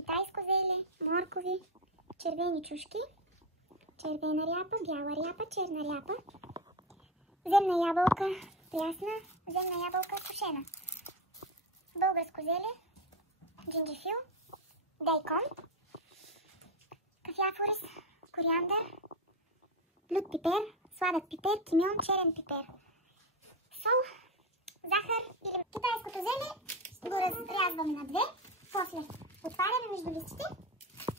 китайско зеле, моркови, червени чушки, червена ряпа, бяла ряпа, черна ряпа, земна ябълка прясна, земна ябълка сушена, българско зеле, джинджифил, дайкон, кафяв ориз, кориандър, лют пипер, сладък пипер, тимьон, черен пипер, сол, захар или китайското зеле го разрязваме на две, после отваряме между листите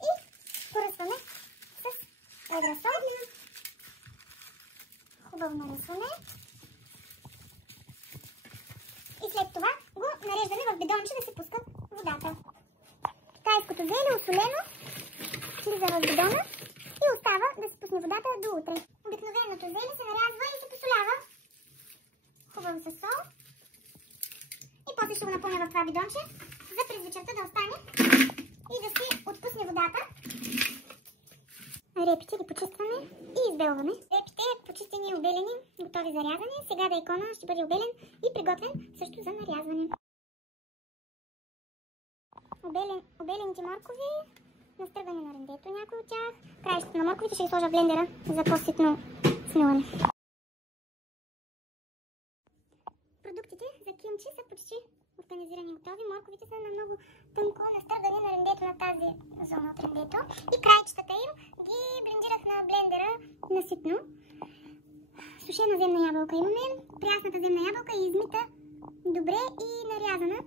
и поръсваме с едра сол. Хубаво наръсваме. И след това го нареждаме в бидонче да се пуска водата. Китайското зеле осолено влиза в бидона и остава да се пусне водата до утре. Обикновеното зеле се нарязва и се посолява хубаво с сол. И после ще го напълня в това бидонче, за през вечерта да остане и да си отпусне водата. Репите ги почистваме и избелваме. Репите почистени и обелени, готови за рязане. Сега дайкона ще бъде обелен и приготвен също за нарязване. Обелените моркови, настъргане на рендето някой от тях. Краищата на морковите ще ги сложа в блендера за по-ситно смилане. Продуктите за кимчи са почти организирани и готови. Морковите са на много тънко настъргани на рендето, на тази зона от рендето. И крайчетата им ги блендирах на блендера наситно. Сушена земна ябълка имаме. Прясната земна ябълка е измита добре и нарязана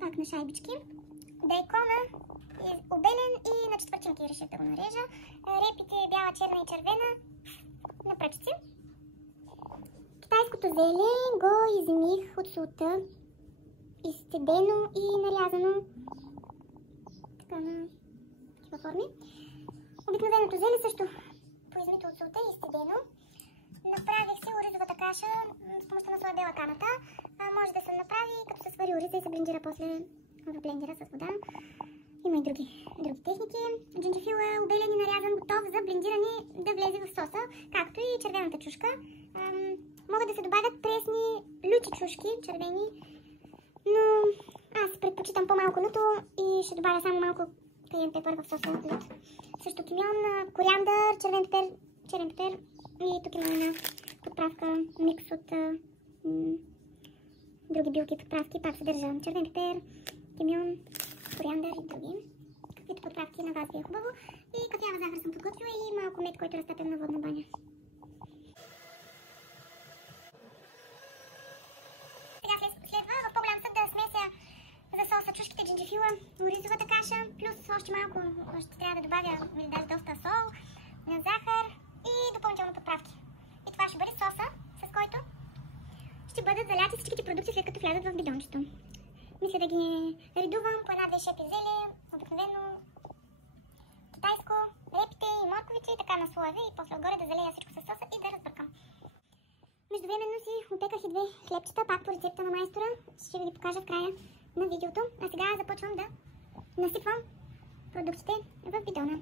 пак на шайбички. Дайкона е обелен и на четвърчинки реших да го нарежа. Репите бяла, черна и червена на пръчици. Китайското зеле го измих от солта, изстедено и нарязано така на такива форми. Обикновеното зеле също поизмито от солта и изстедено. Направих си оризовата каша с помощта на своя бела каната. Може да се направи като се свари ориза и се блендира после в блендера с вода. Има и други техники. Джинджифил е обелен и нарязан, готов за блендиране да влезе в соса, както и червената чушка. Могат да се добавят пресни люти чушки, червени, но аз предпочитам по-малко люто и ще добавя само малко каен пепър в соса лют. Също тимьон, кориандър, черен пепер и тук има една подправка, микс от други билки подправки. Пак съдържа червен пепер, тимьон, кориандър и други. Каквито подправки на вас ви е хубаво. И кафява захар съм подготвила и малко мед, който разтъпям на водна баня. Следва в по-голям съд да смеся за соса чушките, джинджифила, оризовата каша, плюс още малко, ще трябва да добавя или даже доста сол, захар и допълнително подправки. И това ще бъде соса, с който ще бъдат заляти всичките продукти, след като влязат в бидончето. Мисля да ги редувам по една-две шепи зеле, обикновено китайско, репите и морковите и така на слоеве и после отгоре да залея всичко с соса и да разбъркам. Междувременно си опеках и две хлебчета, пак по рецепта на майстора. Ще ви ги покажа в края на видеото. А сега започвам да насипвам продуктите в бидона.